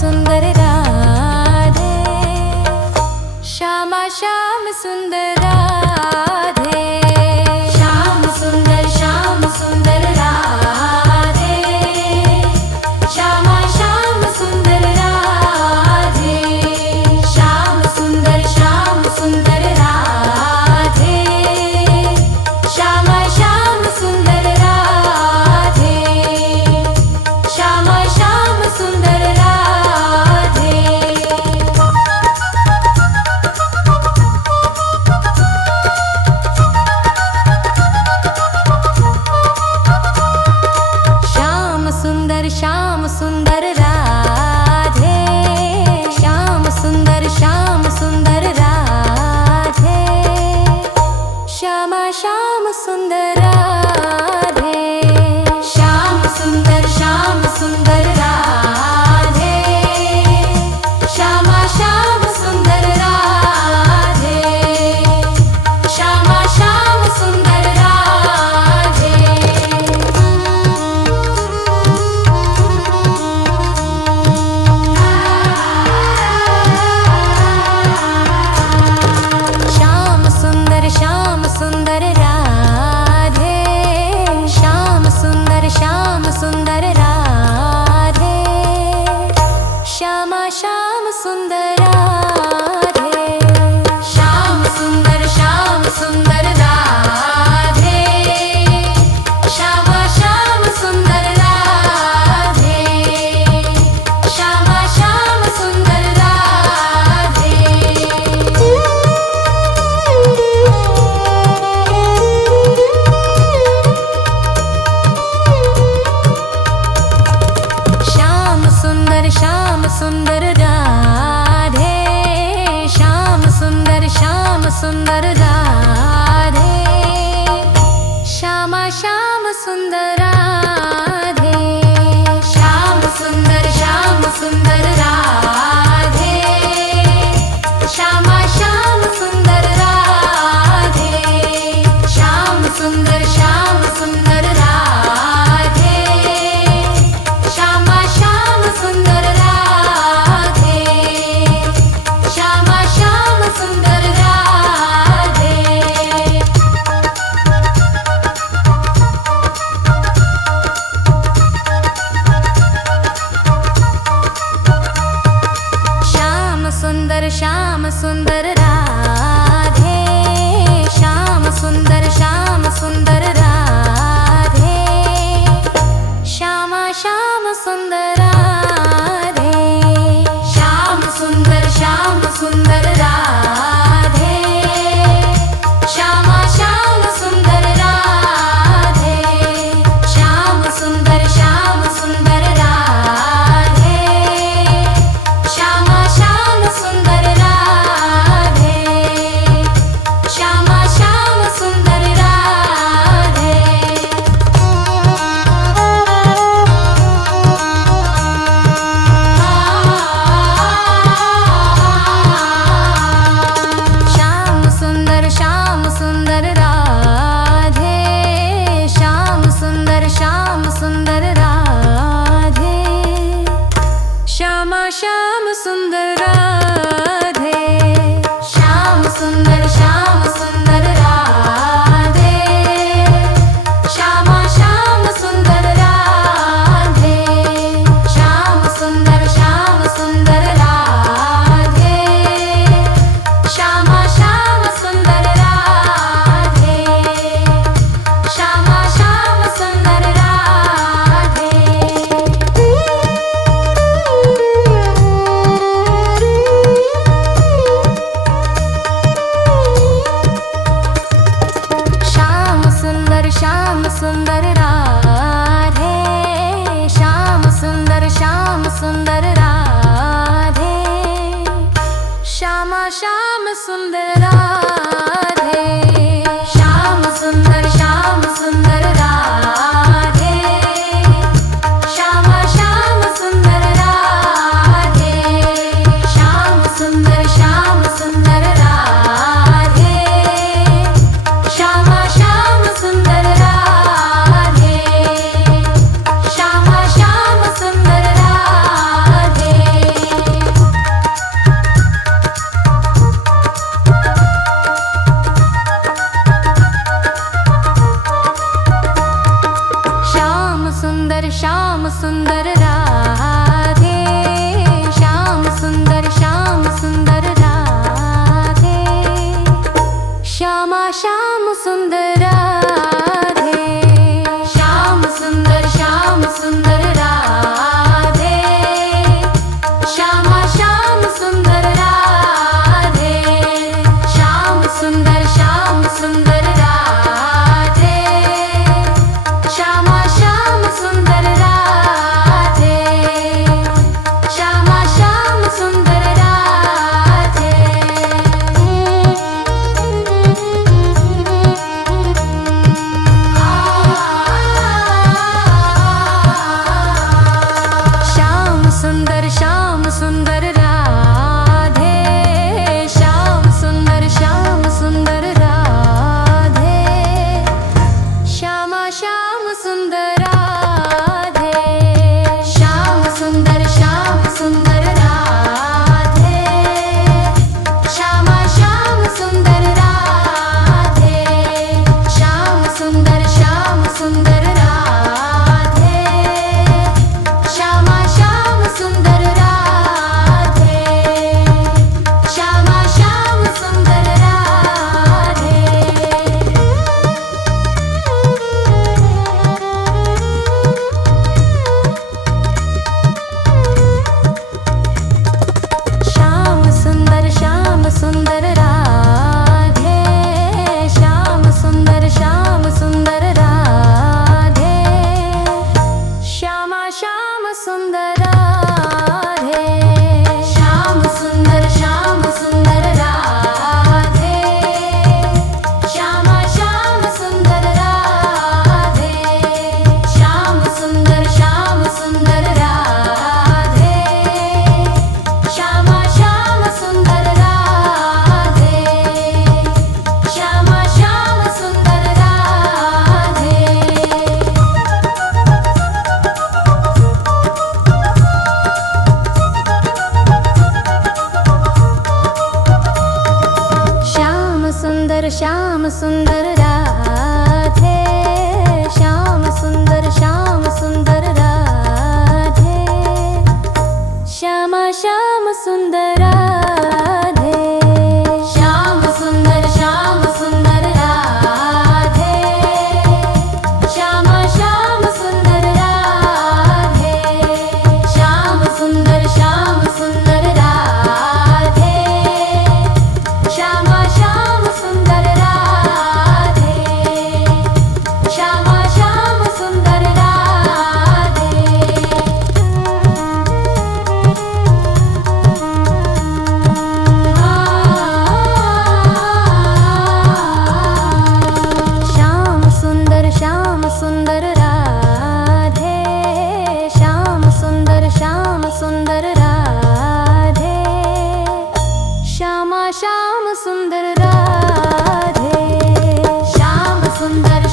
सुंदर राधे, श्यामा श्याम सुंदर राधे, श्याम सुंदर राधे, श्यामा श्याम सुंदर राधे, श्याम सुंदर राधे, श्यामा श्याम सुंदर राधे, श्यामा श्याम सुंदर राधे। श्याम सुंदर राधे, श्याम सुंदर राधे, श्यामा श्याम सुंदर राधे, श्याम सुंदर राधे, श्यामा श्याम सुंदर राधे, श्यामा श्याम सुंदर राधे। श्याम सुंदर राधे, श्याम सुंदर राधे, श्यामा श्याम सुंदर राधे, श्याम सुंदर राधे, श्यामा श्याम सुंदर राधे, श्यामा श्याम सुंदर राधे। श्याम सुंदर राधे, श्याम सुंदर राधे, श्यामा श्याम सुंदर राधे, श्याम सुंदर राधे, श्यामा श्याम सुंदर राधे, श्याम सुंदर राधे, श्यामा श्याम सुंदर राधे, श्यामा श्याम सुंदर राधे। श्याम सुंदर राधे, श्याम सुंदर राधे, श्यामा श्याम सुंदर राधे, श्याम सुंदर राधे, श्यामा श्याम सुंदर राधे, श्याम सुंदर राधे, श्यामा श्याम सुंदर राधे, श्यामा श्याम सुंदर राधे। श्याम सुंदर राधे, श्याम सुंदर राधे, श्यामा श्याम सुंदर राधे, श्याम सुंदर राधे, श्यामा श्याम सुंदर राधे, श्याम सुंदर राधे, श्यामा श्याम सुंदर राधे, श्यामा श्याम सुंदर राधे। श्याम सुंदर राधे, श्याम सुंदर राधे, श्यामा श्याम सुंदर राधे, श्याम सुंदर राधे, श्यामा श्याम सुंदर राधे, श्याम सुंदर राधे, श्यामा श्याम सुंदर राधे, श्यामा श्याम सुंदर राधे। सुंदर श्याम सुंदर राधे श्याम सुंदर राधे श्यामा श्याम सुंदर राधे श्याम सुंदर राधे श्यामा श्याम सुंदर राधे श्याम सुंदर राधे श्यामा श्याम सुंदर राधे श्यामा श्याम सुंदर राधे श्याम सुंदर राधे श्याम सुंदर राधे श्यामा श्याम सुंदर राधे श्याम सुंदर राधे श्यामा श्याम सुंदर राधे श्याम सुंदर राधे श्यामा श्याम सुंदर राधे श्यामा श्याम सुंदर राधे श्याम सुंदर राधे श्याम सुंदर राधे श्यामा श्याम सुंदर राधे श्याम सुंदर राधे श्यामा श्याम सुंदर राधे श्याम सुंदर राधे श्यामा श्याम सुंदर राधे श्यामा श्याम सुंदर राधे श्याम सुंदर राधे श्याम सुंदर राधे श्यामा श्याम सुंदर राधे श्याम सुंदर